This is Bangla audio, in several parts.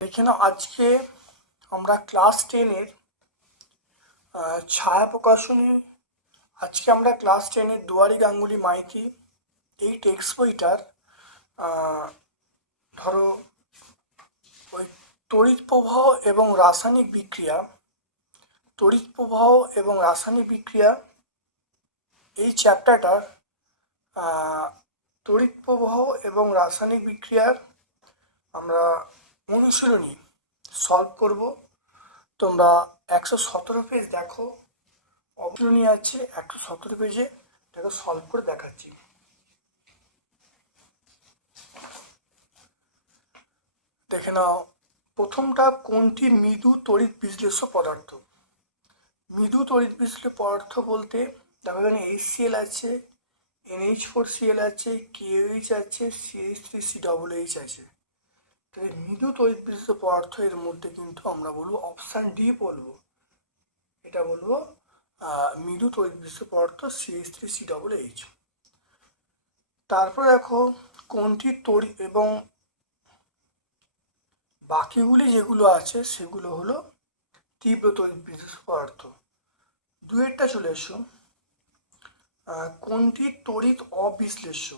এখানে আজকে আমরা ক্লাস টেনের ছায়া প্রকাশনী, আজকে আমরা ক্লাস টেনের দুয়ারি গাঙ্গুলি মাইতি এই টেক্সট বইটার ধরো, ওই তড়িৎ প্রবাহ এবং রাসায়নিক বিক্রিয়া, তড়িৎ প্রবাহ এবং রাসায়নিক বিক্রিয়া এই চ্যাপ্টারটার তড়িৎ প্রবাহ এবং রাসায়নিক বিক্রিয়ার আমরা অনুশীলনী সলভ করব। তোমরা একশো সতেরো পেজ দেখো। অনুশীলনী আছে একশো সতেরো পেজে দেখো সলভ করে দেখাচ্ছি। দেখে নাও, প্রথমটা কোনটি মৃদু তড়িৎ বিশ্লেষ্য পদার্থ? মৃদু তড়িৎ বিশ্লেষ্য পদার্থ বলতে দেখো এখানে এইচসিএল আছে এনএইচ ফোর সিএল আছে কেএইচ আছে C H three C double H আছে। তাহলে মৃদু বিশ্লেষ্য পদার্থ এর মধ্যে কিন্তু আমরা বলব অপশান ডি বলব। এটা বলব মৃদু বিশ্লেষ্য পদার্থ C H three C double H তারপর দেখো, কোনটি তড়িৎ এবং বাকিগুলি যেগুলো আছে সেগুলো হলো তীব্র বিশ্লেষ্য পদার্থ। দুয়েরটা চলে এসো। কোনটি তড়িৎ অবিশ্লেষ্য?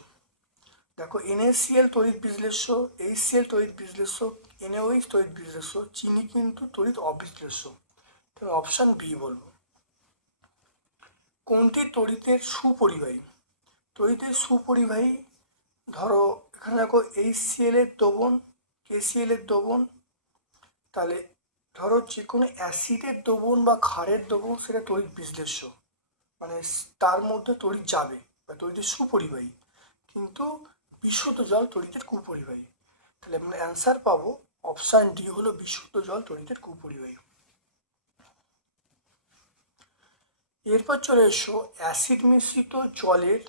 দেখো এনএসিএল তড়িৎ বিশ্লেষ্য এইচসিএল তড়িৎ বিশ্লেষ্য এনওএইচ তড়িৎ বিশ্লেষ্য, চিনি কিন্তু তড়িৎ অবিশ্লেষ্য। তাহলে অপশান বি বলব। কোনটি তড়িতের সুপরিবাহী? তড়িতের সুপরিবাহী, ধরো, এখানে দেখো এইচসিএল এর দ্রবণ কেসিএল এর দ্রবণ, তাহলে ধরো যে কোনো অ্যাসিডের দ্রবণ বা ক্ষারের দ্রবণ, সেটা তড়িৎ বিশ্লেষ্য। মানে তার মধ্যে তড়িৎ যাবে বা তড়িতের সুপরিবাহী। কিন্তু বিশুদ্ধ জল তড়িতের কুপরিবাহী। তাহলে আমরা অ্যান্সার পাবো অপশান ডি হলো বিশুদ্ধ জল তড়িতের কুপরিবাহী। এরপর চলে এসো অ্যাসিড মিশ্রিত জলের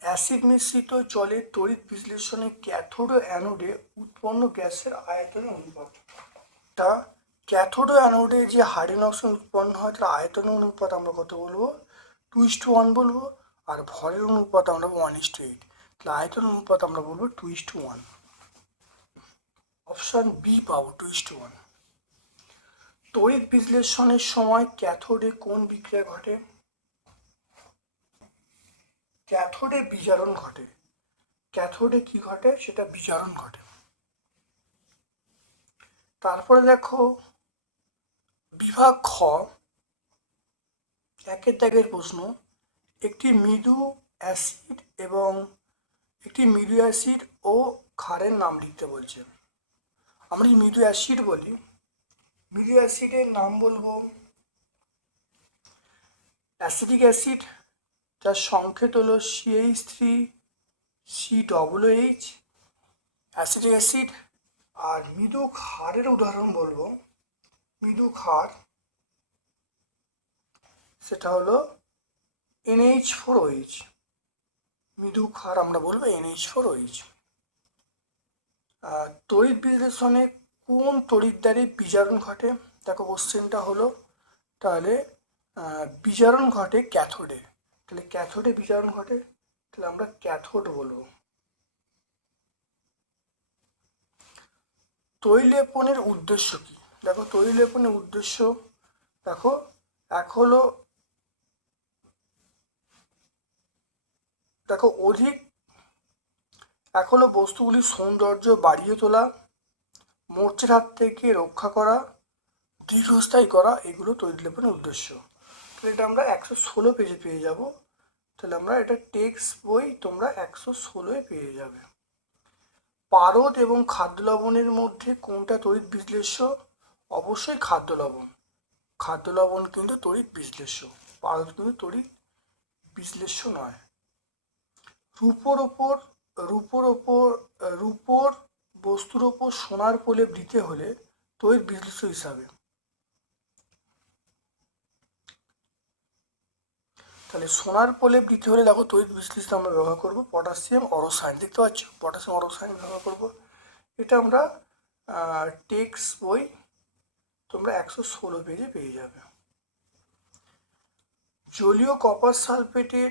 অ্যাসিড মিশ্রিত জলের তড়িৎ বিশ্লেষণে ক্যাথোড অ্যানোডে উৎপন্ন গ্যাসের আয়তনের অনুপাত। তা ক্যাথোড অ্যানোডে যে হাইড্রোজেন অক্সিজেন উৎপন্ন হয়, তার আয়তনের অনুপাত আমরা কত বলব? টু ইস টু ওয়ান বলব, আর ভরের অনুপাত আমরা ওয়ান ইস টু এইট তাহলে আয়তন অনুপাত আমরা বলব two is two one option B পাবো টু ইস টু ওয়ান তড়িৎ বিশ্লেষণের সময় ক্যাথোডে কোন বিক্রিয়া ঘটে? ক্যাথোডে বিজারণ ঘটে। ক্যাথোডে কি ঘটে? সেটা বিজারণ ঘটে। তারপরে দেখো, বিভাগ খ একের দাগের প্রশ্ন, একটি মৃদু অ্যাসিড এবং একটি মৃদু অ্যাসিড ও ক্ষারের নাম লিখতে বলছে। আমরা মৃদু অ্যাসিড বলি। মৃদু অ্যাসিডের নাম বলব অ্যাসিডিক অ্যাসিড, যার সংকেত হলো C H three C double H acidic acid, আর মৃদু ক্ষারের উদাহরণ বলব। মৃদু ক্ষার সেটা হলো এনএইচ ফোর ওইচ মৃদু ক্ষার আমরা বলব এনএইচ ফোর ওইচ তড়িৎ বিশ্লেষণে কোন তড়িৎ দ্বারে বিজারণ ঘটে? দেখো কোশ্চেনটা হলো তাহলে বিজারণ ঘটে ক্যাথোডে। তাহলে ক্যাথোডে বিজারণ ঘটে? তাহলে আমরা ক্যাথোড বলব। তৈলেপনের উদ্দেশ্য কি? দেখো তৈলেপনের উদ্দেশ্য, দেখো, এক হলো দেখো, অধিক হলো বস্তুগুলির সৌন্দর্য বাড়িয়ে তোলা মরচের হাত থেকে রক্ষা করা, দীর্ঘস্থায়ী করা, এগুলো তৈরিলেপনের উদ্দেশ্য। তাহলে এটা আমরা একশো ষোলো পেজে পেয়ে যাব। তাহলে আমরা এটা টেক্সট বই তোমরা একশো ষোলোয় পেয়ে যাবে। পারদ এবং খাদ্য লবণের মধ্যে কোনটা তড়িৎ বিশ্লেষ্য? অবশ্যই খাদ্য লবণ। খাদ্য লবণ কিন্তু তড়িৎ বিশ্লেষ্য। পারদ কিন্তু তড়িৎ বিশ্লেষ্য নয়। রূপোর ওপর রূপোর ওপর, রূপোর বস্তুর ওপর সোনার প্রলেপ দিতে হলে তড়িৎ বিশ্লেষ্য হিসাবে। তাহলে সোনার প্রলেপ দিতে হলে দেখো তড়িৎ বিশ্লেষণ আমরা ব্যবহার করব পটাশিয়াম অরসায়ন দেখতে পাচ্ছ? পটাশিয়াম অরসায়ন ব্যবহার করব। এটা আমরা টেক্সট বই তোমরা একশো ষোলো পেজে পেয়ে যাবে। জলীয় কপার সালফেটের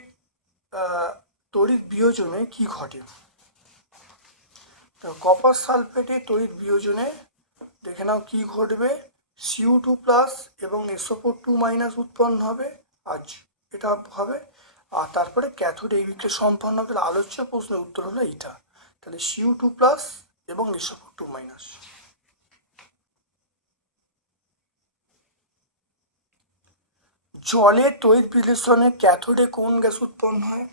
তড়িৎ বিয়োজনে কি ঘটে? কপার সালফেটে তড়িৎ বিয়োজনে, দেখে নাও কি ঘটবে? সিউ টু প্লাস এবং এসোপোর টু মাইনাস উৎপন্ন হবে আজ। এটা হবে। আর তারপরে ক্যাথোড এই বিক্রিয়া সম্পন্ন হবে। আলোচ্য প্রশ্নের উত্তর হলো এইটা। তাহলে সিউ টু প্লাস এবং এসোপোর টু মাইনাস জলে তড়িৎ বিশ্লেষণে ক্যাথোডে কোন গ্যাস উৎপন্ন হয়?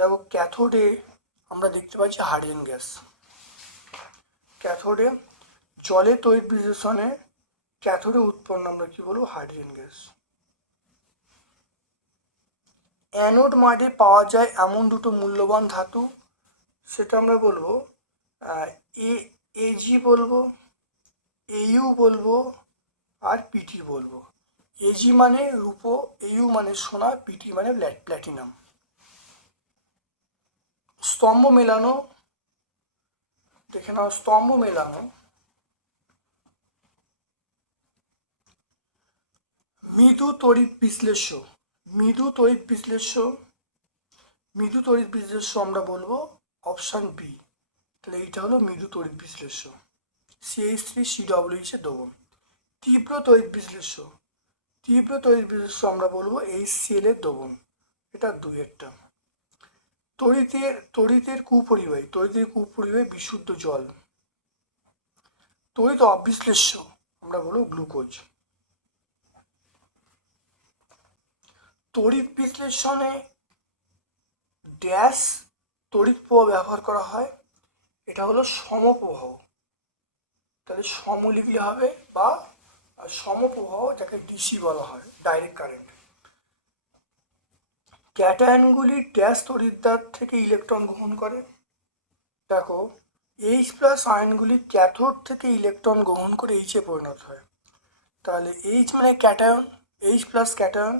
দেখো ক্যাথোডে আমরা দেখতে পাচ্ছি হাইড্রোজেন গ্যাস। ক্যাথোডে জলে তৈরি বিশ্লেষণে ক্যাথোডে উৎপন্ন আমরা কি বলব? Hydrogen gas. অ্যানোড মাঠে পাওয়া যায় এমন দুটো মূল্যবান ধাতু, সেটা আমরা বলব এ এজি বলব এইউ বলব, আর পিটি বলব। এজি মানে রূপো এইউ মানে সোনা পিটি মানে প্ল্যাটিনাম স্তম্ভ মেলানো, দেখে নাও, স্তম্ভ মেলানো। মৃদু তড়িৎ বিশ্লেষ্য, মৃদু তড়িৎ বিশ্লেষ্য, মৃদু তড়িৎ বিশ্লেষ্য আমরা বলব অপশান বি তাহলে এইটা হলো মৃদু তড়িৎ বিশ্লেষ্য। C H three C W হিসে দেবো। তীব্র তড়িৎ বিশ্লেষ্য, তীব্র তড়িৎ বিশ্লেষ্য আমরা বলব এই সিএল এর দ্রবণ এটা দুই একটা। তড়িতের তড়িতের কুপরিবাহী তড়িতের কুপরিবাহী বিশুদ্ধ জল। তড়িৎ অবিশ্লেষ্য, আমরা বলব গ্লুকোজ। তড়িৎ বিশ্লেষণে ড্যাশ তড়িৎ প্রবাহ ব্যবহার করা হয়, এটা হলো সমপ্রবাহ। তাহলে সম লিখলে হবে বা সমপ্রবাহ যাকে ডিসি বলা হয়, ডাইরেক্ট কারেন্ট। ক্যাটায়নগুলি ড্যাশ তড়িৎদ্বার থেকে ইলেকট্রন গ্রহণ করে। দেখো এইচ প্লাস আয়নগুলি ক্যাথোড থেকে ইলেকট্রন গ্রহণ করে এইচে পরিণত হয়। তাহলে এইচ মানে ক্যাটায়ন এইচ প্লাস ক্যাটায়ন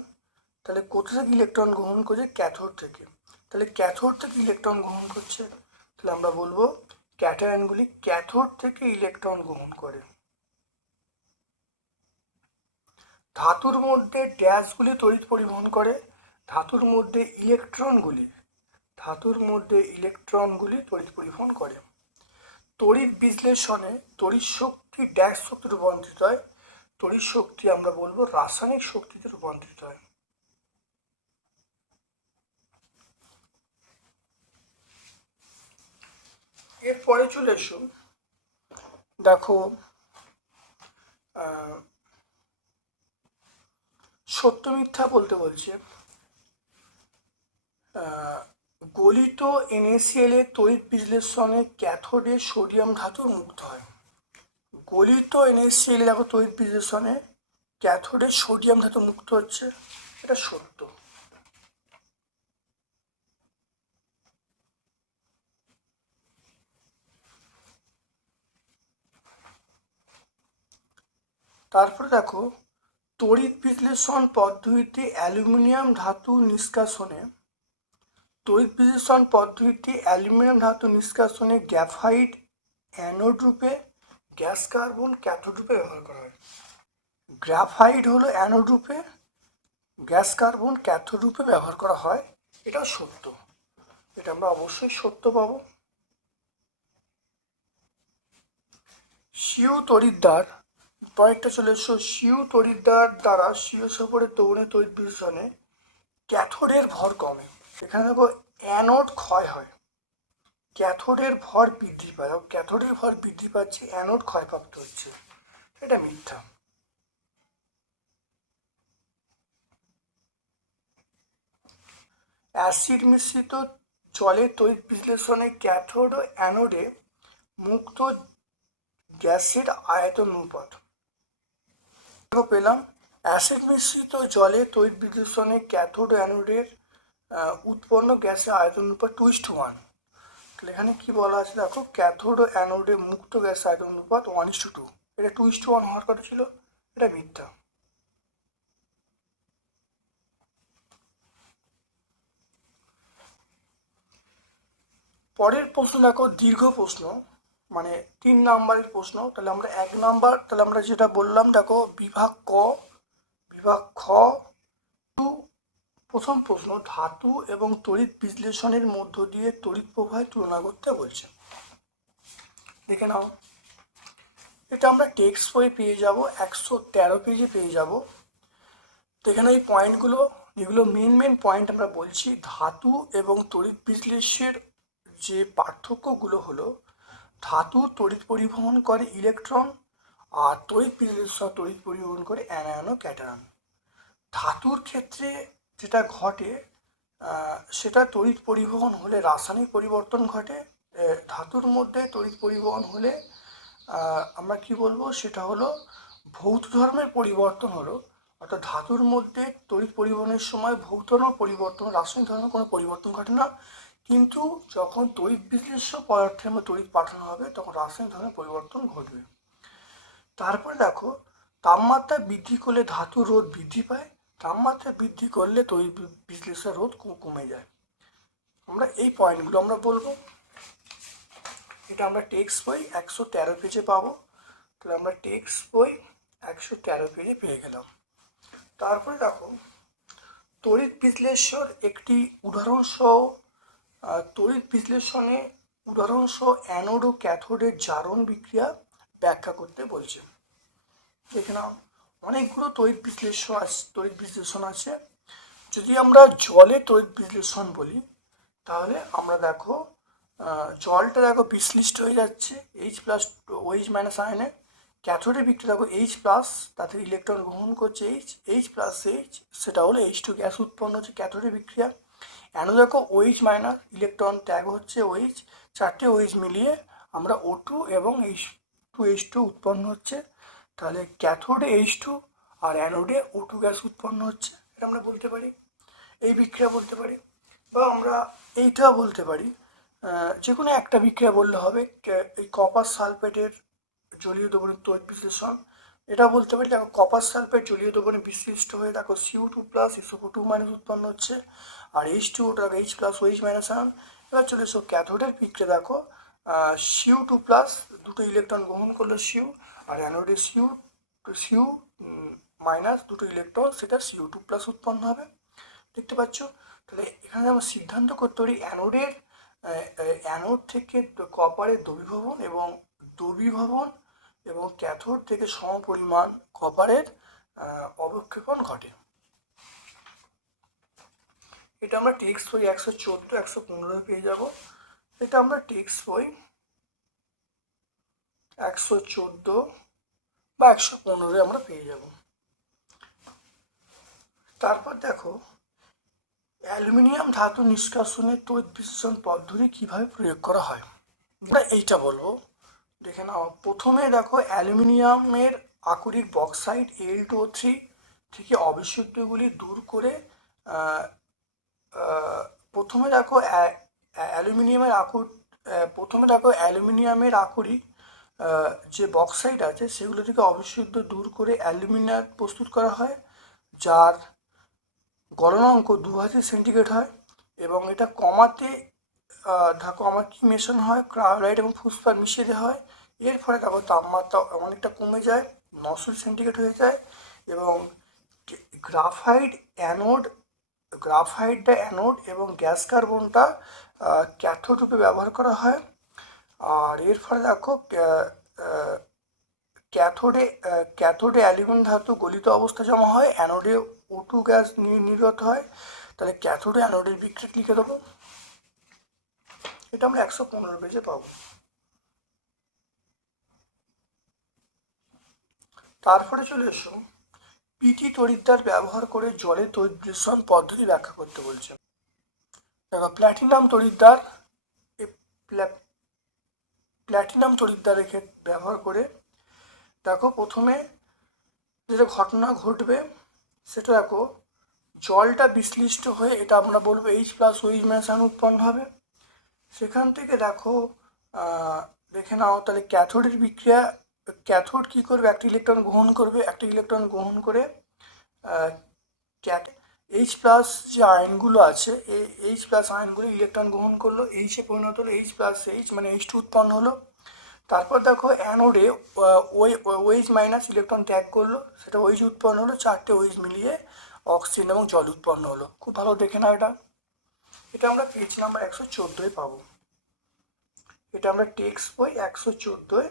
তাহলে কোথা থেকে ইলেকট্রন গ্রহণ করছে? ক্যাথোড থেকে। তাহলে ক্যাথোড থেকে ইলেকট্রন গ্রহণ করছে, তাহলে আমরা বলব ক্যাটায়নগুলি ক্যাথোড থেকে ইলেকট্রন গ্রহণ করে। ধাতুর মধ্যে ড্যাশগুলি তড়িৎ পরিবহন করে। ধাতুর মধ্যে ইলেকট্রনগুলি, ধাতুর মধ্যে ইলেকট্রনগুলি তড়িৎ পরিবহন করে। তড়িৎ বিশ্লেষণে তড়িৎ শক্তি ড্যাশ শক্তি রূপান্তরিত হয়। তড়িৎ শক্তি আমরা বলব রাসায়নিক শক্তিতে রূপান্তরিত হয়। এরপরে চলে এসো দেখো সত্য মিথ্যা বলতে বলছে। গলিত এনএসিএল এর তড়িৎ বিশ্লেষণে ক্যাথোডে সোডিয়াম ধাতু মুক্ত হয়। গলিত এনএসিএল দেখো তড়িৎ বিশ্লেষণে ক্যাথোডে সোডিয়াম ধাতু মুক্ত হচ্ছে, এটা সত্য। তারপরে দেখো, তড়িৎ বিশ্লেষণ পদ্ধতিতে অ্যালুমিনিয়াম ধাতু নিষ্কাশনে তড়িৎ পদ্ধতিতে অ্যালুমিনিয়াম ধাতু নিষ্কাশনে গ্যাফাইট অ্যানোড রূপে গ্যাস কার্বন ক্যাথোড রূপে ব্যবহার করা হয়। গ্রাফাইট হলো অ্যানোড রূপে গ্যাস কার্বন ক্যাথোড রূপে ব্যবহার করা হয়। এটাও সত্য। এটা আমরা অবশ্যই সত্য পাবো। শিউ তড়িৎদ্বার পরেরটা চলে এসো। শিউ তড়িৎদ্বার দ্বারা শিউ সফরের দৌড়ে তড়িৎ বিশ্লেষণে ক্যাথোডের ভর কমে। এখানে দেখো অ্যানোড ক্ষয় হয়। ক্যাথোডের ভর বৃদ্ধি পায়। ক্যাথোডের ভর বৃদ্ধি পাচ্ছে, অ্যানোড ক্ষয়প্রাপ্ত হচ্ছে। এটা মিথ্যা। অ্যাসিড মিশ্রিত জলের তড়িৎ বিশ্লেষণে ক্যাথোড ও অ্যানোডে মুক্ত গ্যাসের আয়তন অনুপাত। পেলাম, অ্যাসিড মিশ্রিত জলে তড়িৎ বিশ্লেষণে ক্যাথোড অ্যানোডের উৎপন্ন গ্যাসের আয়তন অনুপাত টু ইস টু ওয়ান তাহলে এখানে কী বলা আছে দেখো ক্যাথোড ও অ্যানোডে মুক্ত গ্যাসের আয়তন অনুপাত ওয়ান ইস টু টু এটা টু ইস টু ওয়ান হওয়ার কথা ছিল, এটা মিথ্যা। পরের প্রশ্ন দেখো, দীর্ঘ প্রশ্ন মানে তিন নাম্বারের প্রশ্ন। তাহলে আমরা এক নাম্বার, তাহলে আমরা যেটা বললাম, দেখো, বিভাগ ক, বিভাগ খ টু প্রথম প্রশ্ন, ধাতু এবং তড়িৎ বিশ্লেষণের মধ্য দিয়ে তড়িৎ প্রবাহের তুলনা করতে বলছে। দেখে নাও। এটা আমরা টেক্সট বই পেয়ে যাব, একশো তেরো পেজে পেয়ে যাব। এখানে এই পয়েন্টগুলো এগুলো মেন মেন পয়েন্ট আমরা বলছি। ধাতু এবং তড়িৎ বিশ্লেষের যে পার্থক্যগুলো হলো, ধাতু তড়িৎ পরিবহন করে ইলেকট্রন আর তড়িৎ বিশ্লেষণ তড়িৎ পরিবহন করে অ্যানায়ন ও ক্যাটায়ন ধাতুর ক্ষেত্রে যেটা ঘটে সেটা তড়িৎ পরিবহন হলে, রাসায়নিক পরিবর্তন ঘটে ধাতুর মধ্যে তড়িৎ পরিবহন হলে আমরা কি বলব? সেটা হলো ভৌত ধর্মের পরিবর্তন হলো, অর্থাৎ ধাতুর মধ্যে তড়িৎ পরিবহনের সময় ভৌত ধর্ম পরিবর্তন, রাসায়নিক ধর্মের কোনো পরিবর্তন ঘটে না। কিন্তু যখন তড়িৎ বিশ্লেষ্য পদার্থের মধ্যে তড়িৎ পাঠানো হবে, তখন রাসায়নিক ধর্মের পরিবর্তন ঘটবে। তারপরে দেখো, তাপমাত্রা বৃদ্ধি করলে ধাতু রোধ বৃদ্ধি পায় তাপমাত্রা বৃদ্ধি করলে বি- বিশ্লেষণ রোধ কমে যায়। আমরা এই পয়েন্টগুলো আমরা বলব। এটা আমরা টেক্সট বই একশো তেরো পেজে পাবো। তাহলে আমরা টেক্সট বই একশো তেরো পেজে পেয়ে গেলাম। তারপরে দেখো, তড়িৎ বিশ্লেষণ একটি উদাহরণ সহ তড়িৎ বিশ্লেষণে উদাহরণ সহ অ্যানোড ও ক্যাথোডের জারণ বিক্রিয়া ব্যাখ্যা করতে বলছে। দেখে নাও। অনেকগুলো তড়িৎ বিশ্লেষণ আছে, তড়িৎ বিশ্লেষণ আছে। যদি আমরা জলে তড়িৎ বিশ্লেষণ বলি, তাহলে আমরা দেখো জলটা দেখো বিশ্লিষ্ট হয়ে যাচ্ছে এইচ প্লাস ওইচ মাইনাস আয়নে ক্যাথোডের বিক্রিয়া দেখো এইচ প্লাস তাতে ইলেকট্রন গ্রহণ করছে এইচ এইচ প্লাস এইচ সেটা হলো এইচ টু গ্যাস উৎপন্ন হচ্ছে ক্যাথোডের বিক্রিয়া। অ্যানো দেখো ওইচ মাইনাস ইলেকট্রন ত্যাগ হচ্ছে ওইচ চারটে ওইচ মিলিয়ে আমরা ও টু এবং এইচ টু এইচ টু উৎপন্ন হচ্ছে। তাহলে ক্যাথোডে এইচ টু আর অ্যানোডে ও টু গ্যাস উৎপন্ন হচ্ছে, এটা আমরা বলতে পারি। এই বিক্রিয়া বলতে পারি বা আমরা এইটা বলতে পারি যে কোনো একটা বিক্রিয়া বললে হবে এই কপার সালফেটের জলীয় দ্রবণের তড়িৎ বিশ্লেষণ। এটা বলতে পারি, দেখো কপার সালফেট জলীয় দ্রবণে বিশ্লিষ্ট হয়ে, দেখো C U two plus S O two minus উৎপন্ন হচ্ছে, আর এইচ টু ওটা H plus O H minus আন। এবার চলে এসো ক্যাথোডের পিকটা দেখো সিউ টু প্লাস দুটো ইলেকট্রন গ্রহণ করল সিউ আর অ্যানোডে C U C U minus দুটো ইলেকট্রন সেটা সিউ টু প্লাস উৎপন্ন হবে। দেখতে পাচ্ছ? তাহলে এখানে আমরা সিদ্ধান্ত করতে পারি অ্যানোডের অ্যানোড থেকে কপারের দ্রবীভবন এবং দ্রবীভবন এবং ক্যাথোড থেকে সমপরিমাণ কপারের অবক্ষেপণ ঘটে। এটা আমরা টেক্সট বই একশো চোদ্দ, একশো পনেরো পেয়ে যাব। এটা আমরা টেক্সট বই একশো চোদ্দ বা একশো পনেরো আমরা পেয়ে যাব। তারপর দেখো, অ্যালুমিনিয়াম ধাতু নিষ্কাশনের তড়িৎ বিশ্লেষণ পদ্ধতি কীভাবে প্রয়োগ করা হয়? আমরা এইটা বলব। দেখে নাও, প্রথমে দেখো, অ্যালুমিনিয়ামের আকরিক বক্সাইড এল টু থ্রি থেকে অবিশুদ্ধগুলি দূর করে প্রথমে দেখো, অ্যা- অ্যা- অ্যালুমিনিয়ামের আকুর প্রথমে দেখো, অ্যালুমিনিয়ামের আকরিক যে বক্সাইড আছে, সেগুলো থেকে অবিশুদ্ধ দূর করে অ্যালুমিনিয়াম প্রস্তুত করা হয়, যার গলনাঙ্ক দু হাজার সেন্টিগ্রেড হয় এবং এটা কমাতে আমার কি মেশানো হয় ক্রায়োলাইট এবং ফুসফার মিশিয়ে দেওয়া হয়। এর ফলে তারপর তাপমাত্রা অনেকটা কমে যায় নশো সেন্টিগ্রেড হয়ে যায় এবং গ্রাফাইট অ্যানোড গ্রাফাইটটা অ্যানোড এবং গ্যাস কার্বনটা ক্যাথোড রূপে ব্যবহার করা হয়। আর এর ফলে দেখো ক্যাথোডে ক্যাথোডে অ্যালুমিনিয়াম ধাতু গলিত অবস্থা জমা হয়, অ্যানোডে ওটু গ্যাস নির্গত হয়। তাহলে ক্যাথোডে অ্যানোডের বিক্রিয়া লিখে দেবো। এটা আমরা একশো পনেরো পেজে পাবো। তারপরে চলে এসো। পিটি তড়িৎদ্বার ব্যবহার করে জলের তড়িৎ পদ্ধতি ব্যাখ্যা করতে বলছে। দেখো, প্ল্যাটিনাম প্ল্যা- প্ল্যাটিনাম রেখে ব্যবহার করে, দেখো প্রথমে যেটা ঘটনা ঘটবে, সেটা দেখো, জলটা বিশ্লিষ্ট হয়ে, এটা আমরা বলব এইচ প্লাস ওইচ মাইনাস উৎপন্ন হবে। সেখান থেকে দেখো দেখে নাও, তাহলে ক্যাথোডের বিক্রিয়া ক্যাথোড কী করবে? একটা ইলেকট্রন গ্রহণ করবে, একটা ইলেকট্রন গ্রহণ করে ক্যাট এইচ প্লাস যে আয়নগুলো আছে এই এইচ প্লাস আয়নগুলো ইলেকট্রন গ্রহণ করল এইচে পরিণত হলো এইচ প্লাস এইচ মানে এইচ টু উৎপন্ন হলো। তারপর দেখো অ্যানোডে ওই ওইচ মাইনাস ইলেকট্রন ত্যাগ করল, সেটা ওইচ উৎপন্ন হলো, চারটে ওইচ মিলিয়ে অক্সিজেন এবং জল উৎপন্ন হলো। খুব ভালো দেখে নাও এটা। এটা আমরা পেজ নাম্বার একশো চোদ্দোয় পাবো। এটা আমরা টেক্সট বই একশো চোদ্দোয়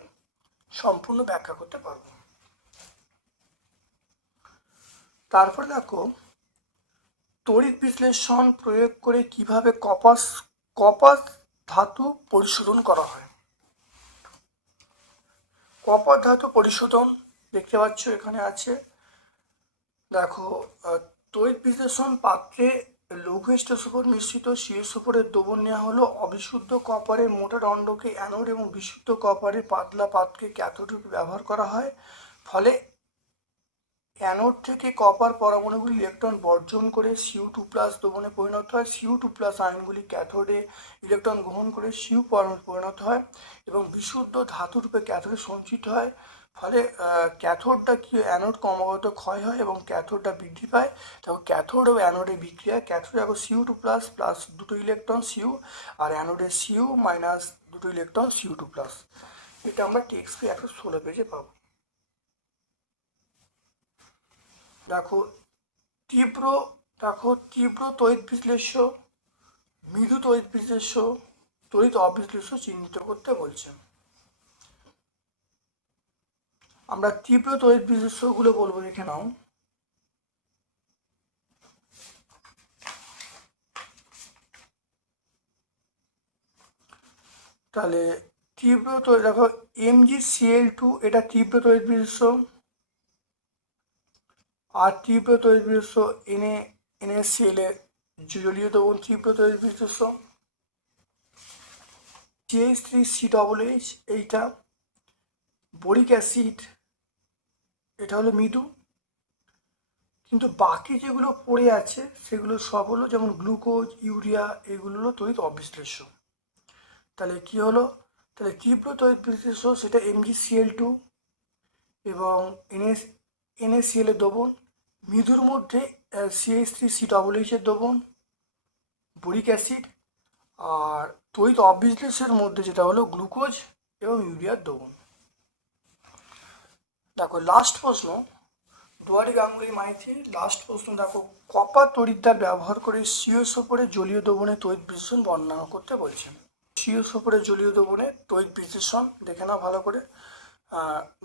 সম্পূর্ণ ব্যাখ্যা করতে পারব। তারপর দেখো তড়িৎ বিশ্লেষণ প্রয়োগ করে কীভাবে কপাস কপাস ধাতু পরিশোধন করা হয়? কপার ধাতু পরিশোধন দেখতে পাচ্ছ এখানে আছে। দেখো তড়িৎ বিশ্লেষণ পাত্রে লঘু স্টোসোফোর মিশ্রিত শিরোসোফোরের দ্রবণ নেওয়া হলো। অবিশুদ্ধ কপারের মোটা দণ্ডকে অ্যানোড এবং বিশুদ্ধ কপারের পাতলা পাতকে ক্যাথোড ব্যবহার করা হয়। ফলে অ্যানোড থেকে কপার পরমাণুগুলি ইলেকট্রন বর্জন করে সিউ টু প্লাস দ্রবণে পরিণত হয়। সিউ টু প্লাস আয়নগুলি ক্যাথোডে ইলেকট্রন গ্রহণ করে সিউ পরমাণু পরিণত হয় এবং বিশুদ্ধ ধাতুরূপে ক্যাথোডে সঞ্চিত হয়। ফলে ক্যাথোডটা কি অ্যানোড ক্রমাগত ক্ষয় হয় এবং ক্যাথোডটা বৃদ্ধি পায়। তখন ক্যাথোড ও অ্যানোডের বিক্রিয়া, ক্যাথোড এখন C U two plus plus দুটো ইলেকট্রন সিউ আর অ্যানোডের সিউ মাইনাস দুটো electron C U two plus এটা আমরা টেক্সট একশো ষোলো পেজে পাবো। দেখো তীব্র দেখো তীব্র তড়িৎ বিশ্লেষ্য, মৃদু তড়িৎ বিশ্লেষ্য তড়িৎ অবিশ্লেষ্য চিহ্নিত করতে বলছেন আমরা তীব্র তড়িৎ বিশ্লেষ্যগুলো বলব, দেখে নাও। তাহলে তীব্র তড়িৎ দেখো এম এমজি সিএল টু, এটা তীব্র তড়িৎ বিশ্লেষ্য। আর তীব্র বিশ্লেষ্য এনে, এনএসিএল এর জলীয় দ্রবণ তীব্র বিশ্লেষ্য CH three C double H এইটা বরিক অ্যাসিড, এটা হলো মৃদু। কিন্তু বাকি যেগুলো পড়ে আছে, সেগুলো সব হলো যেমন গ্লুকোজ, ইউরিয়া এগুলো হলো তড়িৎ অবিশ্লেষ্য। তাহলে কি হলো? তাহলে তীব্র তড়িৎ বিশ্লেষ্য সেটা এমজিসিএল টু এবং এনএস, এনএসিএল এর দ্রবণ। মৃদুর মধ্যে সিএইচ থ্রি সি ডবল এইচের দ্রবণ বরিক অ্যাসিড আর তড়িৎ অবিশ্লেষের মধ্যে যেটা হলো গ্লুকোজ এবং ইউরিয়ার দ্রবণ। দেখো লাস্ট প্রশ্ন, দুয়ারি গাঙ্গুলি মাইথি লাস্ট প্রশ্ন, দেখো, কপার তড়িৎদ্বার ব্যবহার করে সিওসোপরে জলীয় দ্রবণে তড়িৎ বিশ্লেষণ বর্ণনা করতে বলছেন। সিও সফরে জলীয় দ্রবণে তড়িৎ বিশ্লেষণ, দেখে নাও ভালো করে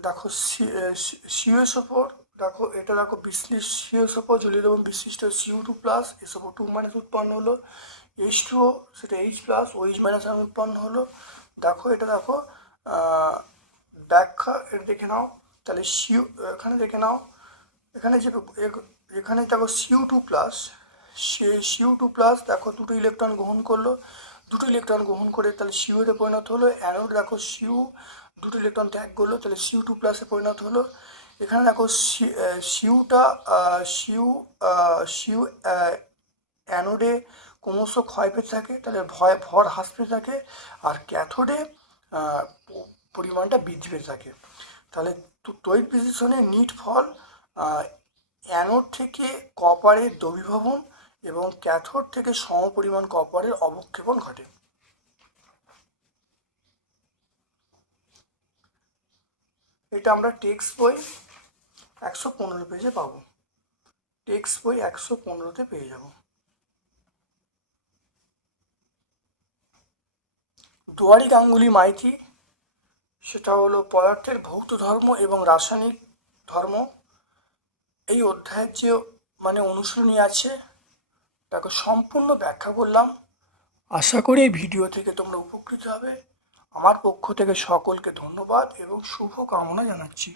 দেখো সিওসোপর দেখো, এটা দেখো বিশ্লিষ্ট সিওসোপর জলীয় দ্রবণ বিশিষ্ট সিউ টু প্লাস এসোপর টু মাইনাস উৎপন্ন হলো এইচ টু ও সেটা এইচ প্লাস ওইচ মাইনাস উৎপন্ন হলো। দেখো, এটা দেখো ব্যাখ্যা, এটা দেখে নাও। তাহলে সিউ এখানে দেখে নাও। এখানে যে, এখানে দেখো সিউ টু প্লাস সে সিউ টু প্লাস দেখো দুটো ইলেকট্রন গ্রহণ করল। দুটো ইলেকট্রন গ্রহণ করে তাহলে সিউতে পরিণত হলো। অ্যানোড দেখো সিউ দুটো ইলেকট্রন ত্যাগ করল। তাহলে সিউ টু প্লাসে পরিণত হলো। এখানে দেখো আহ, সিউ সিউ অ্যানোডে ক্রমশ ক্ষয় পেতে থাকে তাহলে ভয় ভর হ্রাস পেতে থাকে আর ক্যাথোডে পরিমাণটা বৃদ্ধি পেতে থাকে। তাহলে তো- তড়িৎ বিশ্লেষণে নিট ফল অ্যানোড থেকে কপারের দ্রবীভবন এবং ক্যাথোড থেকে সমপরিমাণ কপারের অবক্ষেপণ ঘটে। এটা আমরা টেক্সট বই একশো পনেরো পেজে পাবো। টেক্সট বই একশো পনেরোতে পেয়ে যাব। দুয়ারি গাঙ্গুলি মাইতি সেটা হলো পদার্থের ভৌত ধর্ম এবং রাসায়নিক ধর্ম। এই অধ্যায়ের যে মানে অনুশীলনী আছে, তাকে সম্পূর্ণ ব্যাখ্যা করলাম। আশা করি এই ভিডিও থেকে তোমরা উপকৃত হবে। আমার পক্ষ থেকে সকলকে ধন্যবাদ এবং শুভ কামনা জানাচ্ছি।